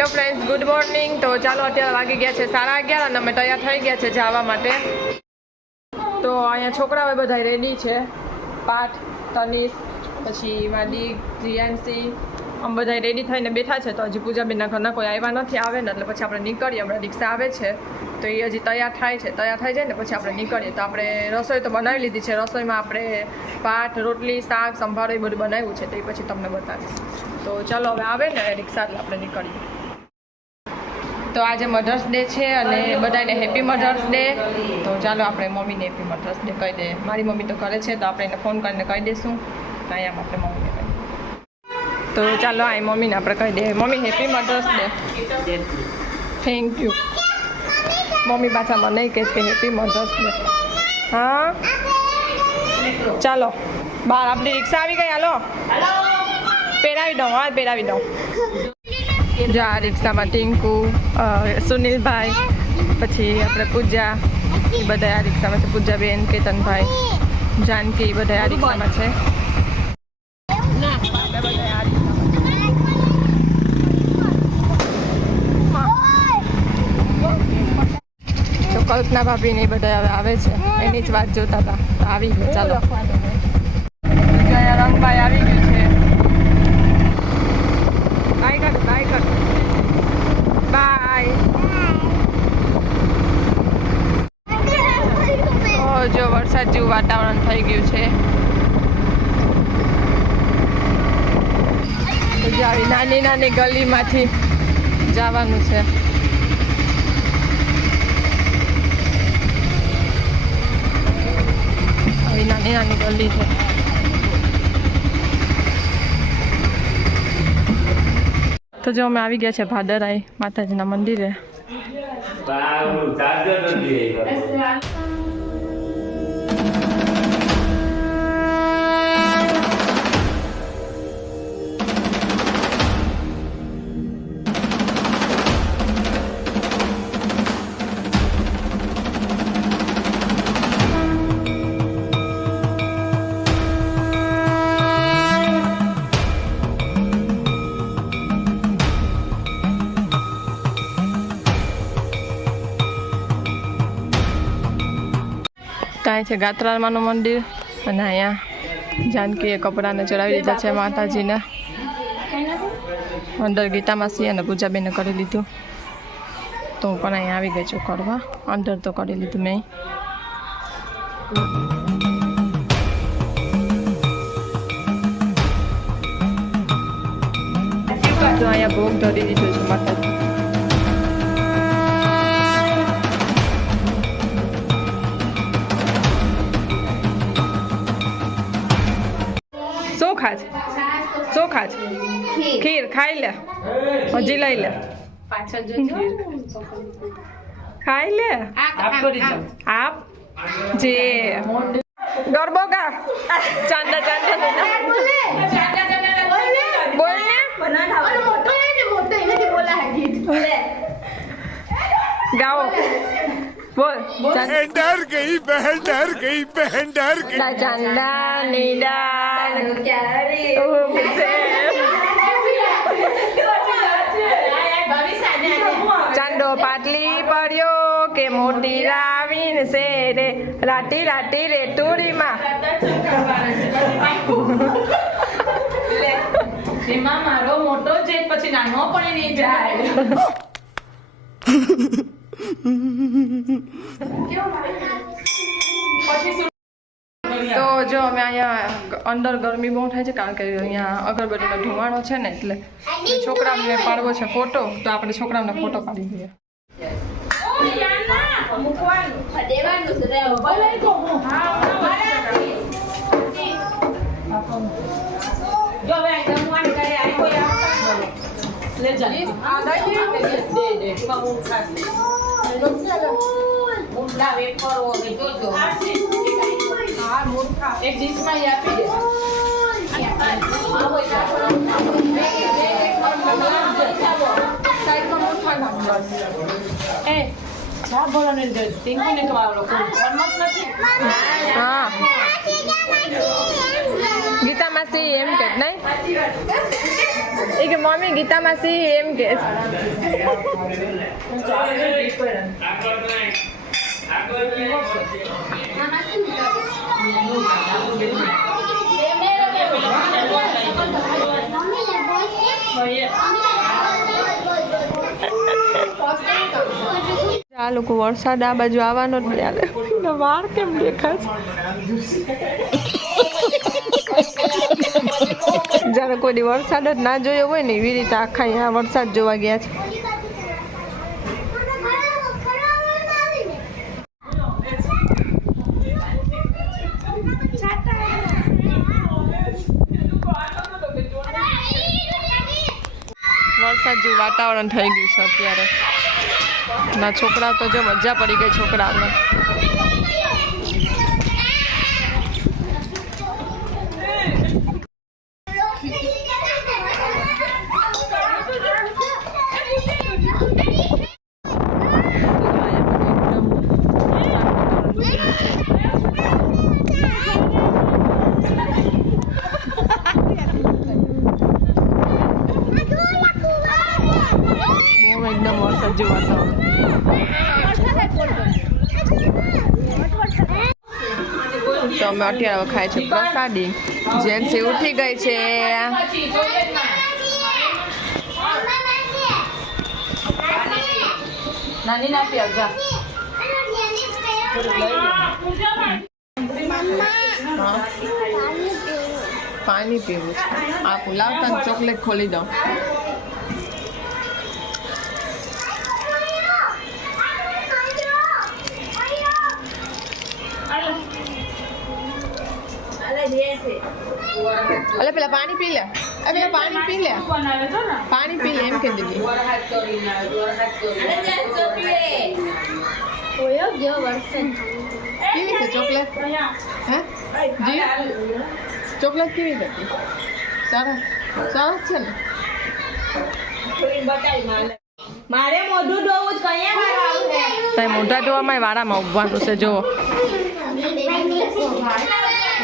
Hello friends good morning તો ચાલો અત્યારે વાગી ગયા છે સાડા અગિયાર અને અમે તૈયાર થઈ ગયા છે જવા માટે. તો અહીંયા છોકરાઓ બધા રેડી છે. પાઠ તનિષ પછી માદી જીએનસી આમ બધા રેડી થઈને બેઠા છે. તો હજી પૂજાબેનના ઘરના કોઈ આવ્યા નથી, આવે ને એટલે પછી આપણે નીકળીએ. હમણાં રિક્ષા આવે છે. તો એ હજી તૈયાર થાય છે. તૈયાર થઈ જાય ને પછી આપણે નીકળીએ. તો આપણે રસોઈ તો બનાવી લીધી છે. રસોઈમાં આપણે ભાત રોટલી, શાક, સંભારો એ બધું બનાવ્યું છે. તો એ પછી તમને બતાવીશ. તો ચાલો હવે આવે ને રિક્ષા એટલે આપણે નીકળીએ. તો આજે મધર્સ ડે છે અને બધાને હેપી મધર્સ ડે તો ચાલો આપણે મમ્મીને હેપી મધર્સ ડે કહી દઈએ મારી મમ્મી તો કરે છે તો આપણે એને ફોન કરીને કહી દઈશું અહીંયા આપણે મમ્મીને કહી તો ચાલો આ મમ્મીને આપણે કહી દઈએ. Mummy happy mother's day thank you mummy પાછા મને કહે છે કે હેપી મધર્સ ડે હા? ચાલો. બહાર આપણી રિક્ષા આવી ગઈ હાલો? પહેરાવી દઉં હા પહેરાવી દઉં. જો આ રિક્ષામાં ટીંકુ સુનિલભાઈ પછી આપણે પૂજા એ બધા આ રિક્ષામાં છે. પૂજાબેન કેતનભાઈ જાનકી એ બધા આ રિક્ષામાં છે. કલ્પના ભાભી ને બધા હવે આવે છે. એની જ વાત જોતા હતા. આવી ગયું. ચાલો. રંગભાઈ આવી ગયું છે બાય કર બાય કર બાય ઓ જો વરસાદ જેવું વાતાવરણ થઈ ગયું છે. જો આવી નાની નાની ગલીમાંથી જવાનું છે. આવી નાની નાની ગલી છે. તો જો અમે આવી ગયા છે ભાદરાઈ માતાજીના મંદિરે. Baru saja dia. ત્યાં છે ગાત્રામાનું મંદિર. અને અહીંયા જાનકીએ કપડાને ચડાવી લીધા છે, માતાજીને. અંદર ગીતામાસી અને પૂજાબેને કરી લીધું. તો હું પણ અહીંયા આવી ગઈ છું કરવા. અંદર તો કરી લીધું મેં. તો અહીંયા ભોગ ધરી દીધો છે, માતાજી. ખાઈ લે હજી લઈ લે ખાઈ લે આપ જે ગરબો ગા ચાંદા ચાંદા બોલ ને બોલ ડર ગઈ બહેન ડર ગઈ બહેન ડર ગઈ ચાંદા નીડા ચાંદો પડ્યો કે મોટી રાવીન છે રે રાતી રાતી રે ટુરીમાં. એમાં મારો મોટો છે પછી નાનો પણ નહીં જાય. તો જો અમે અહીંયા અંદર ગરમી બહુ થાય છે કારણ કે અહીંયા અગરબત્તીનો ધુમાડો છે ને એટલે છોકરાઓને પાડવો છે ફોટો તો આપણે છોકરાઓને ફોટો પાડી દઈએ. એક ડીશમાં આપી દે એ ચા ભરવાને ટીંકુને કહેવાય ઓલો કોઈ ફરમાશ નથી હા ગીતા માસી એમ કે નહીં એ કે મમ્મી ગીતા માસી એમ કે આગળ નહીં. આગળ નહીં. આ લોકો વરસાદ આ બાજુ આવવાનો જ ત્યારે વાળ કેમ દેખાય જ્યારે કોઈ વરસાદ જ ના જોયો હોય ને એવી રીતે આખા અહીંયા વરસાદ જોવા ગયા છે. વરસાદ જેવું વાતાવરણ થઈ ગયું છે અત્યારે. ના છોકરાઓ તો જો મજા પડી ગઈ છોકરાઓને એકદમ વરસાદ જેવું વાતાવરણ તો અમે અત્યારે ખાય છે પ્રસાદી. જેન્સી ઉઠી ગઈ છે. નાની ના આપી આવજા પાણી પીવું છે. આ પુલાવતા ચોકલેટ ખોલી દઉં. અલે પેલા પાણી પી લે. અરે પેલા પાણી પી લે. પાણી પી લે એમ કે દીદી કેવી છે ચોકલેટ? હે? જી? ચોકલેટ કેવી હતી? સરસ. સરસ છે ને? મારે મોઢું ધોવું જ કયા મોઢા ધોવામાં વાળામાં ઉભવાનું છે જુઓ.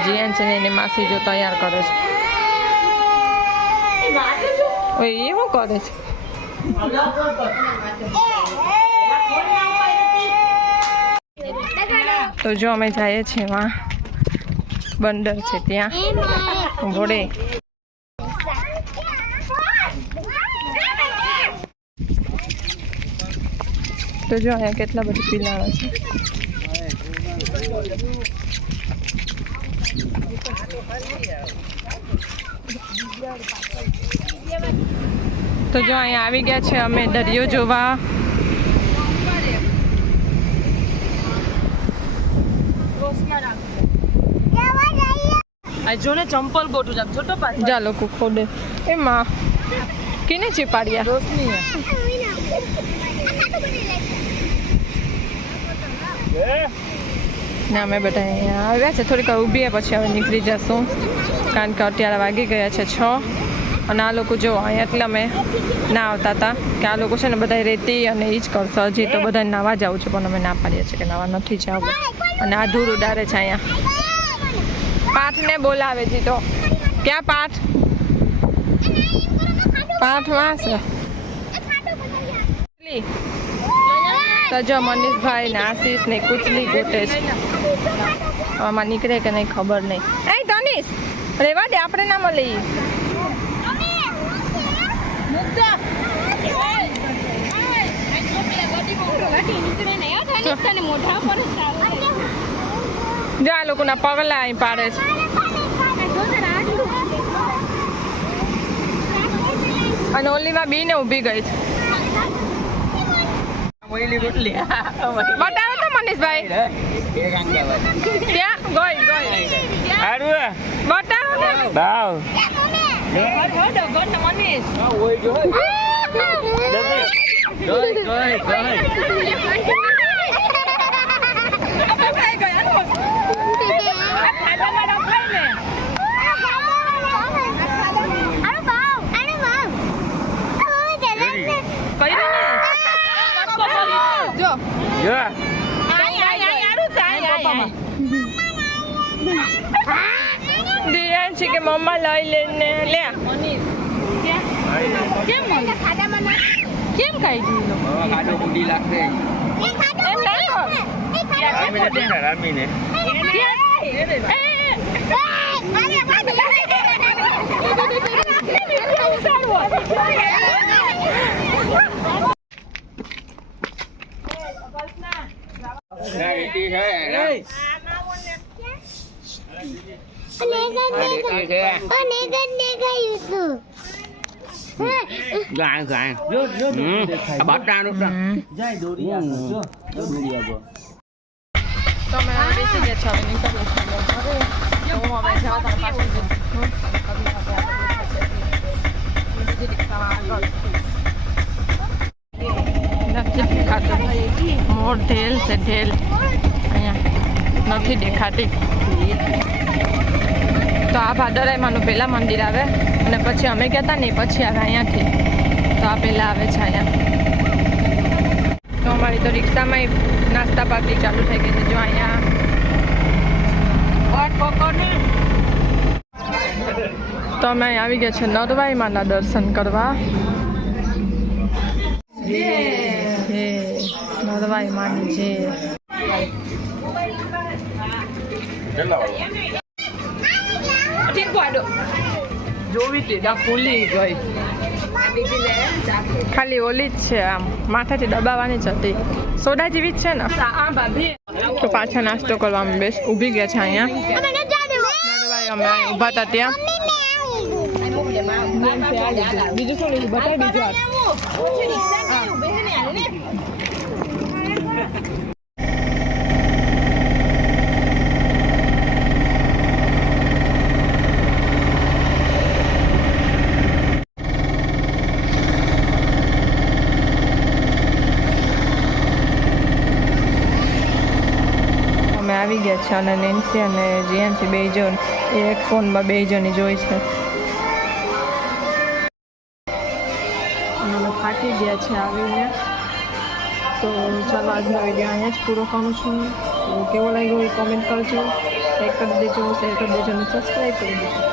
જીએન છે ને એની માસી જો તૈયાર કરે છે. ઓય, એ શું કરે છે? તો જો અમે જઈએ છીએ એમાં. બંદર છે ત્યાં. ઘોડે તો જો અહીંયા કેટલા બધા પિલાણા છે. તો જો અહીંયા આવી ગયા છે અમે દરિયો જોવા. જો ને ચંપલ ગોટું જામ છોટો પાછો જા લોકો ખોડે. એમાં કિને ચીપાડ્યા? રોશની ને, અમે બધા અહીંયા આવ્યા છે. થોડીક વાર પછી હવે નીકળી જશું. કારણ કે અત્યારે વાગી ગયા છે છ. અને આ લોકો જો અહીંયા એટલે અમે ના આવતા હતા કે આ લોકો છે ને બધા રેતી અને એ જ કરશો. હજી તો બધા નાવા જવું છે, પણ અમે ના પાડીએ છીએ કે નાવા નથી જવું. અને આ ધૂળ ઉડાડે છે અહીંયા. પાઠને બોલાવે છે તો. ક્યાં પાઠ? પાઠમાં છે તો જો મનીષભાઈ ને આશીષ ને કુચલી ગોતે છે. આમાં નીકળે કે નહીં ખબર નહીં. એ તનીશ રેવા દે આપણે ના મળીએ જો આ લોકોના પગલા અહીં પાડે છે. અને ઓલીમાં બી ને ઊભી ગઈ છે. બતાવો તો મનીષભાઈ. ત્યાં ગઈ ગઈ હારું હે? બતાવો ને ભાવ મનીષ જોઈ, જોઈ, જોઈ. જો છે કે મમ્મા લઈ લઈને લે. કેમ મને ખાડામાં ના કેમ ખાઈ ગયું ખાડો કુંડી લાગશે એ ખાડો એમ ના કર. રામીને દેખા રામીને ના રેતી છે ના. છે. ગાય ગાય. બેસી ગયા હવે હવે હું હવે જવા પાછળ છે. બીજી રિક્ષામાં આગળ. નથી દેખાતું. મોર ઢેલ છે ઢેલ. અહીંયા નથી દેખાતી. તો આ ભાદરાઈમાનું પહેલાં મંદિર આવે અને પછી અમે ગયા હતા ને પછી આવે અહીંયાથી. તો આ પહેલાં આવે છે અહીંયા. તો અમારી તો રિક્ષામાં નાસ્તા પાર્ટી ચાલુ થઈ ગઈ છે. જો અહીંયા તો અમે આવી ગયા છે નરવાઈ માના દર્શન કરવા. નરવાઈ માની છે. જોવી હતી ખુલી ગઈ. ખાલી ઓલી જ છે આમ. માથાથી દબાવવાની જ હતી. સોડા જેવી જ છે ને? તો પાછા નાસ્તો કરવા અમે બેસ ઊભી ગયા છે અહીંયા. અમે ઊભા હતા ત્યાં. બીજું શું લીધું? બતાવી બીજું આવી ગયા છે અને નેન્સી અને જીએનસી બે જણ, એ એક ફોનમાં બે જણી જોઈ છે. ફાટી ગયા છે આવીને. તો ચાલો આજનો વીડિયો અહીંયા જ પૂરો કરું છું. કેવો લાગ્યો એ કોમેન્ટ કરજો. લાઈક કરી દેજો શેર કરી દેજો અને સબસ્ક્રાઈબ કરી દેજો.